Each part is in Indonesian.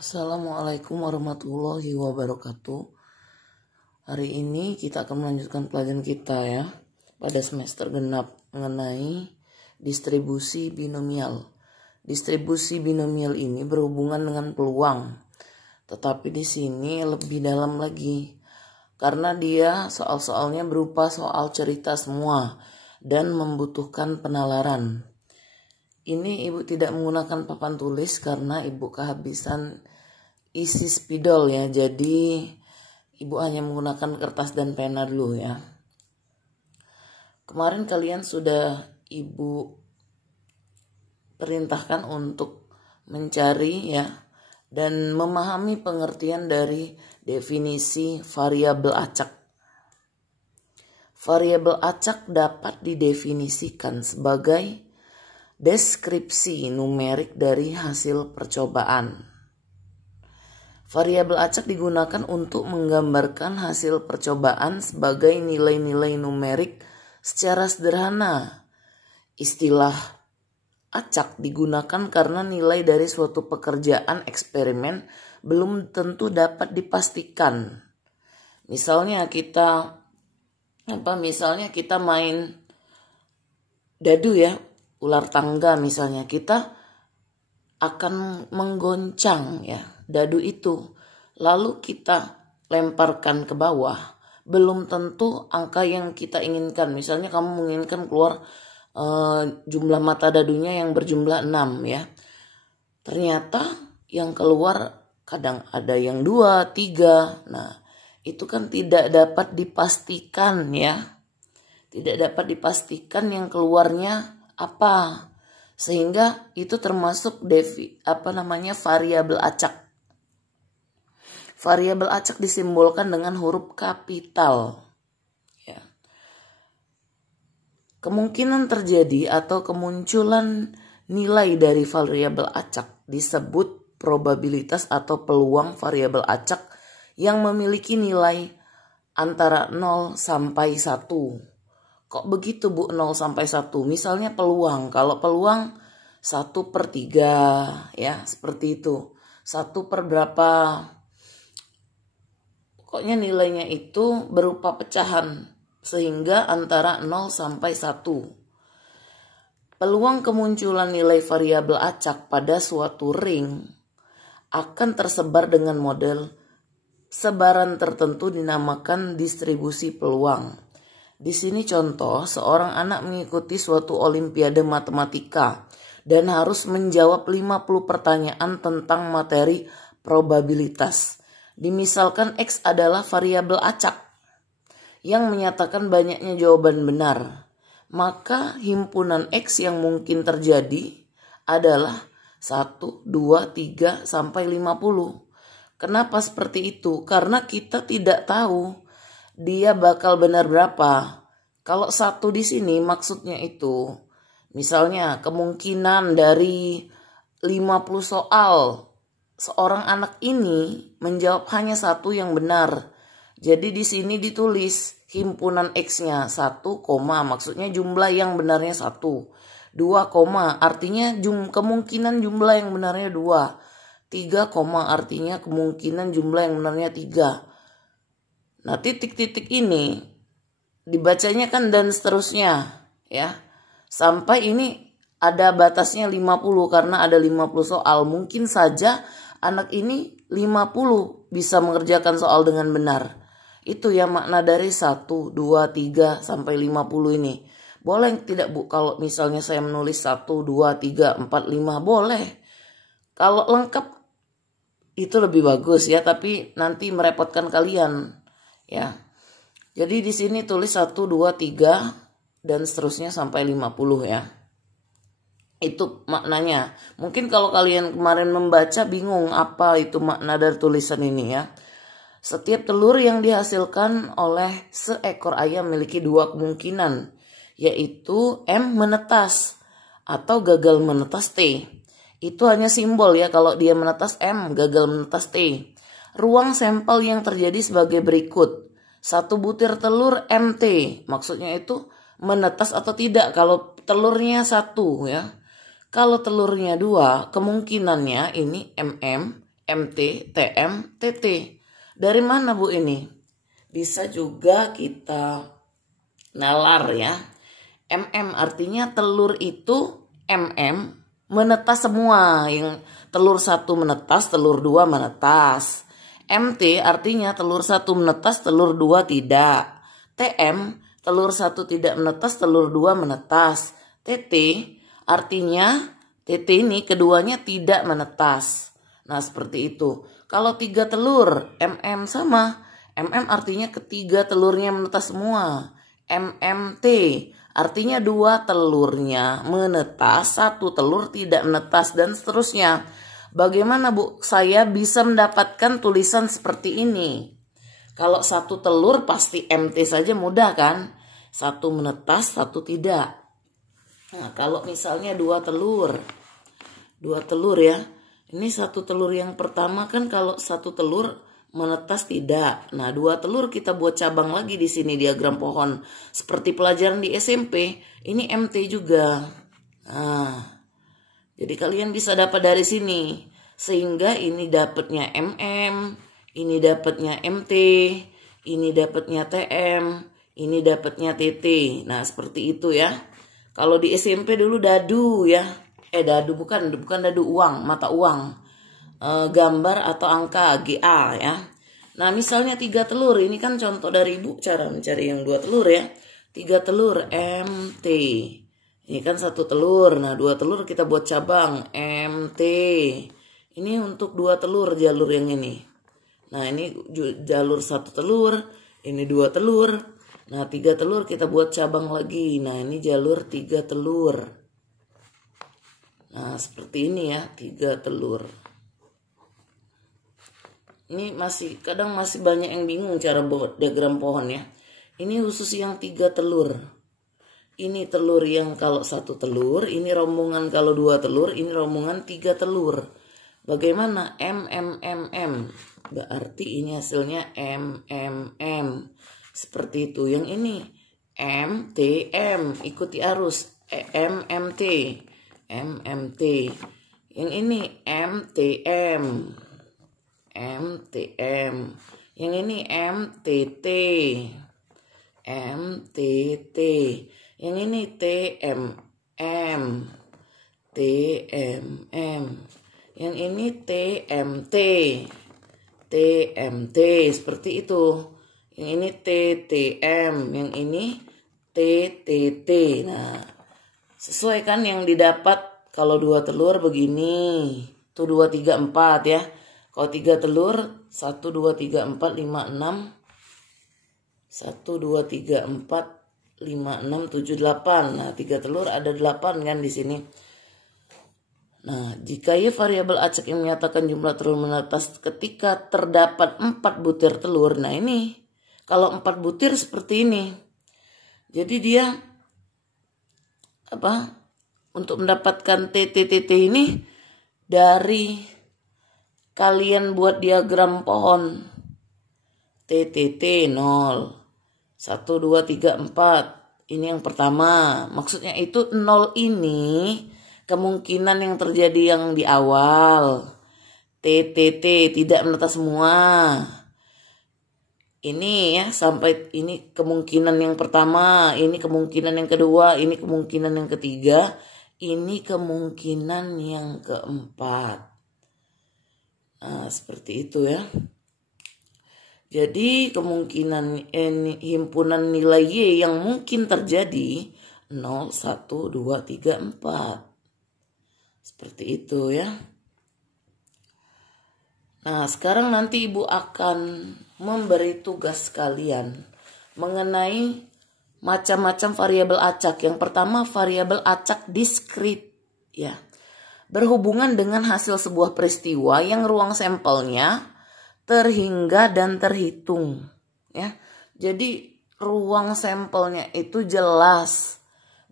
Assalamualaikum warahmatullahi wabarakatuh. Hari ini kita akan melanjutkan pelajaran kita ya pada semester genap mengenai distribusi binomial. Distribusi binomial ini berhubungan dengan peluang, tetapi di sini lebih dalam lagi karena dia soal-soalnya berupa soal cerita semua dan membutuhkan penalaran. Ini ibu tidak menggunakan papan tulis karena ibu kehabisan isi spidol ya. Jadi ibu hanya menggunakan kertas dan pena dulu ya. Kemarin kalian sudah ibu perintahkan untuk mencari ya dan memahami pengertian dari definisi variabel acak. Variabel acak dapat didefinisikan sebagai deskripsi numerik dari hasil percobaan. Variabel acak digunakan untuk menggambarkan hasil percobaan sebagai nilai-nilai numerik secara sederhana. Istilah acak digunakan karena nilai dari suatu pekerjaan eksperimen belum tentu dapat dipastikan. Misalnya kita main dadu ya, ular tangga misalnya, kita akan menggoncang ya dadu itu, lalu kita lemparkan ke bawah, belum tentu angka yang kita inginkan. Misalnya kamu menginginkan keluar jumlah mata dadunya yang berjumlah 6 ya, ternyata yang keluar kadang ada yang 2, 3. Nah itu kan tidak dapat dipastikan ya, tidak dapat dipastikan yang keluarnya apa, sehingga itu termasuk variabel acak. Variabel acak disimbolkan dengan huruf kapital ya. Kemungkinan terjadi atau kemunculan nilai dari variabel acak disebut probabilitas atau peluang variabel acak yang memiliki nilai antara 0 sampai 1. Kok begitu Bu 0 sampai 1? Misalnya peluang. Kalau peluang 1/3 ya, seperti itu. 1 per berapa? Pokoknya nilainya itu berupa pecahan sehingga antara 0 sampai 1. Peluang kemunculan nilai variabel acak pada suatu ring akan tersebar dengan model sebaran tertentu dinamakan distribusi peluang. Di sini contoh, seorang anak mengikuti suatu olimpiade matematika dan harus menjawab 50 pertanyaan tentang materi probabilitas. Dimisalkan X adalah variabel acak yang menyatakan banyaknya jawaban benar. Maka himpunan X yang mungkin terjadi adalah 1, 2, 3, sampai 50. Kenapa seperti itu? Karena kita tidak tahu dia bakal benar berapa. Kalau 1 di sini maksudnya itu, misalnya kemungkinan dari 50 soal seorang anak ini menjawab hanya 1 yang benar. Jadi di sini ditulis himpunan X-nya 1, maksudnya jumlah yang benarnya 1. 2, artinya kemungkinan jumlah yang benarnya 2. 3, artinya kemungkinan jumlah yang benarnya 3. Nah titik-titik ini dibacanya kan dan seterusnya ya. Sampai ini ada batasnya 50 karena ada 50 soal. Mungkin saja anak ini 50 bisa mengerjakan soal dengan benar. Itu ya makna dari 1, 2, 3 sampai 50 ini. Boleh tidak Bu kalau misalnya saya menulis 1, 2, 3, 4, 5 boleh. Kalau lengkap itu lebih bagus ya, tapi nanti merepotkan kalian. Ya, jadi di sini tulis 1, 2, 3 dan seterusnya sampai 50 ya. Itu maknanya. Mungkin kalau kalian kemarin membaca bingung apa itu makna dari tulisan ini ya. Setiap telur yang dihasilkan oleh seekor ayam memiliki 2 kemungkinan, yaitu M menetas atau gagal menetas T. Itu hanya simbol ya, kalau dia menetas M, gagal menetas T. Ruang sampel yang terjadi sebagai berikut. 1 butir telur MT, maksudnya itu menetas atau tidak kalau telurnya 1 ya. Kalau telurnya 2, kemungkinannya ini MM, MT, TM, TT. Dari mana Bu ini? Bisa juga kita nalar ya. MM artinya telur itu menetas semua. Yang telur 1 menetas, telur 2 menetas. MT artinya telur 1 menetas, telur 2 tidak. TM telur 1 tidak menetas, telur 2 menetas. TT artinya TT ini keduanya tidak menetas. Nah seperti itu. Kalau 3 telur MM sama. MM artinya ketiga telurnya menetas semua. MMT artinya 2 telurnya menetas, 1 telur tidak menetas, dan seterusnya. Bagaimana Bu saya bisa mendapatkan tulisan seperti ini? Kalau 1 telur pasti MT saja mudah kan? 1 menetas, 1 tidak. Nah kalau misalnya 2 telur. 2 telur ya. Ini 1 telur yang pertama kan, kalau 1 telur menetas tidak. Nah 2 telur kita buat cabang lagi di sini diagram pohon. Seperti pelajaran di SMP. Ini MT juga. Nah, jadi kalian bisa dapat dari sini. Sehingga ini dapatnya MM. Ini dapatnya MT. Ini dapatnya TM. Ini dapatnya TT. Nah seperti itu ya. Kalau di SMP dulu dadu ya. Dadu bukan dadu uang, mata uang. Gambar atau angka GA ya. Nah misalnya 3 telur, ini kan contoh dari Ibu cara mencari yang 2 telur ya. 3 telur MT. Ini kan 1 telur. Nah 2 telur kita buat cabang MT. Ini untuk 2 telur jalur yang ini. Nah ini jalur 1 telur. Ini 2 telur. Nah 3 telur kita buat cabang lagi. Nah ini jalur 3 telur. Nah seperti ini ya, 3 telur. Ini kadang masih banyak yang bingung cara buat diagram pohon ya. Ini khusus yang 3 telur. Ini telur yang kalau 1 telur, ini rombongan kalau 2 telur, ini rombongan 3 telur. Bagaimana? MMMM. Berarti ini hasilnya MMM. Seperti itu. Yang ini MTM, ikuti arus. MMT. MMT. Yang ini MTM. MTM. Yang ini MTT. MTT. Yang ini TMM. TMM. Yang ini TMT. TMT. Seperti itu. Yang ini TTM. Yang ini TTT. Nah, sesuai kan yang didapat kalau 2 telur begini. Tuh 2, 3, 4 ya. Kalau 3 telur 1, 2, 3, 4, 5, 6. 1, 2, 3, 4, 5, 6, 7, 8. Nah 3 telur ada 8 kan di sini. Nah jika Y variabel acak yang menyatakan jumlah telur menetas ketika terdapat 4 butir telur. Nah ini kalau 4 butir seperti ini. Jadi dia untuk mendapatkan TTTT ini dari kalian buat diagram pohon. TTT 0. 1, 2, 3, 4. Ini yang pertama. Maksudnya itu 0 ini kemungkinan yang terjadi yang di awal. TTT tidak menetas semua. Ini ya sampai ini kemungkinan yang pertama, ini kemungkinan yang kedua, ini kemungkinan yang ketiga, ini kemungkinan yang keempat. Nah, seperti itu ya. Jadi kemungkinan himpunan nilai Y yang mungkin terjadi 0, 1, 2, 3, 4. Seperti itu ya. Nah, sekarang nanti Ibu akan memberi tugas kalian mengenai macam-macam variabel acak. Yang pertama variabel acak diskrit ya. Berhubungan dengan hasil sebuah peristiwa yang ruang sampelnya terhingga dan terhitung ya. Jadi ruang sampelnya itu jelas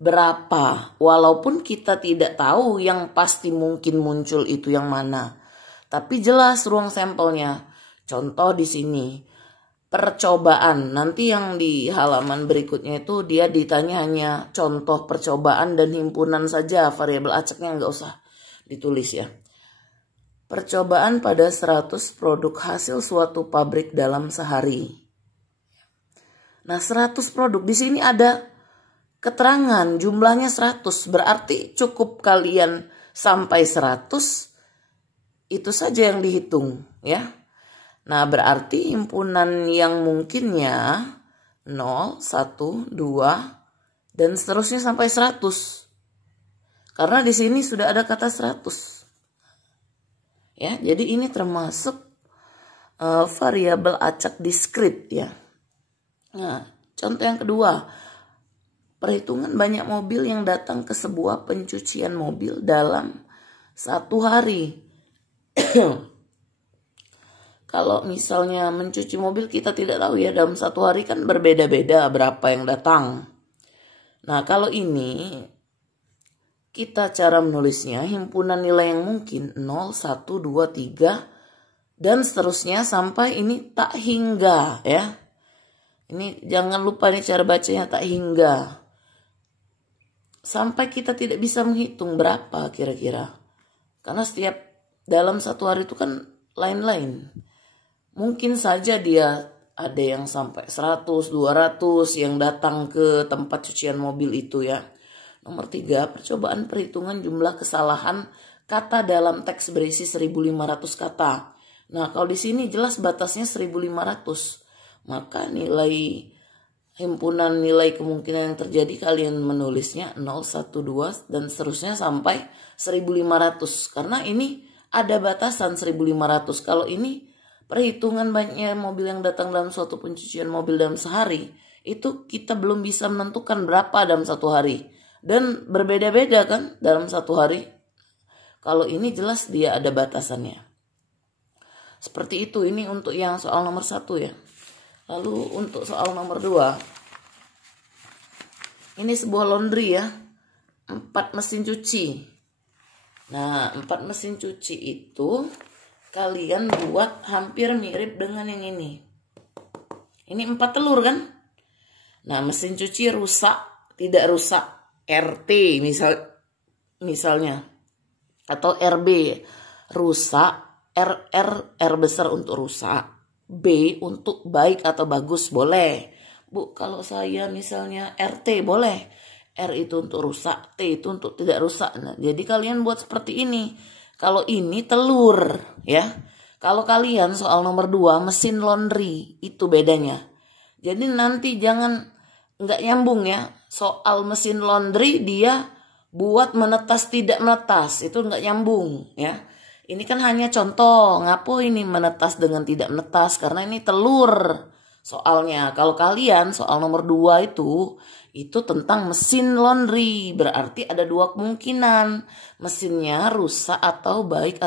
berapa, walaupun kita tidak tahu yang pasti mungkin muncul itu yang mana. Tapi jelas ruang sampelnya. Contoh di sini percobaan. Nanti yang di halaman berikutnya itu dia ditanya hanya contoh percobaan dan himpunan saja. Variabel acaknya nggak usah ditulis ya. percobaan pada 100 produk hasil suatu pabrik dalam sehari. Nah, 100 produk di sini ada keterangan jumlahnya 100, berarti cukup kalian sampai 100 itu saja yang dihitung ya. Nah, berarti himpunan yang mungkinnya 0, 1, 2 dan seterusnya sampai 100. Karena di sini sudah ada kata 100. Ya, jadi ini termasuk variabel acak diskrit ya. Nah, contoh yang kedua, perhitungan banyak mobil yang datang ke sebuah pencucian mobil dalam 1 hari. Kalau misalnya mencuci mobil kita tidak tahu ya, dalam 1 hari kan berbeda-beda berapa yang datang. Nah, kalau ini kita cara menulisnya himpunan nilai yang mungkin 0, 1, 2, 3 dan seterusnya sampai ini tak hingga ya. Ini jangan lupa nih cara bacanya tak hingga. Sampai kita tidak bisa menghitung berapa kira-kira. Karena setiap dalam 1 hari itu kan lain-lain. Mungkin saja dia ada yang sampai 100, 200 yang datang ke tempat cucian mobil itu ya. Nomor 3, percobaan perhitungan jumlah kesalahan kata dalam teks berisi 1500 kata. Nah, kalau di sini jelas batasnya 1500. Maka nilai himpunan nilai kemungkinan yang terjadi kalian menulisnya 0, 1, 2 dan seterusnya sampai 1500. Karena ini ada batasan 1500. Kalau ini perhitungan banyaknya mobil yang datang dalam suatu pencucian mobil dalam sehari, itu kita belum bisa menentukan berapa dalam 1 hari. Dan berbeda-beda kan dalam 1 hari. Kalau ini jelas dia ada batasannya. Seperti itu, ini untuk yang soal nomor 1 ya. Lalu untuk soal nomor 2. Ini sebuah laundry ya. 4 mesin cuci. Nah, 4 mesin cuci itu kalian buat hampir mirip dengan yang ini. Ini 4 telur kan? Nah, mesin cuci rusak, tidak rusak. RT misalnya atau RB rusak, R besar untuk rusak, B untuk baik atau bagus boleh. Bu, kalau saya misalnya RT boleh. R itu untuk rusak, T itu untuk tidak rusak. Nah, jadi kalian buat seperti ini. Kalau ini telur ya. Kalau kalian soal nomor 2 mesin laundry itu bedanya. Jadi nanti jangan nggak nyambung ya. Soal mesin laundry dia buat menetas tidak menetas, itu nggak nyambung ya. Ini kan hanya contoh, ngapo ini menetas dengan tidak menetas, karena ini telur soalnya. Kalau kalian soal nomor 2 itu tentang mesin laundry, berarti ada 2 kemungkinan, mesinnya rusak atau baik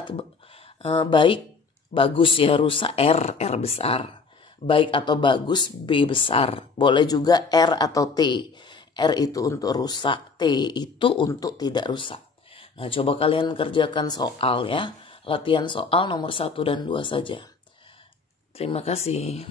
bagus ya. Rusak R besar, baik atau bagus B besar, boleh juga R atau T. R itu untuk rusak, T itu untuk tidak rusak. Nah, coba kalian kerjakan soal ya. Latihan soal nomor 1 dan 2 saja. Terima kasih.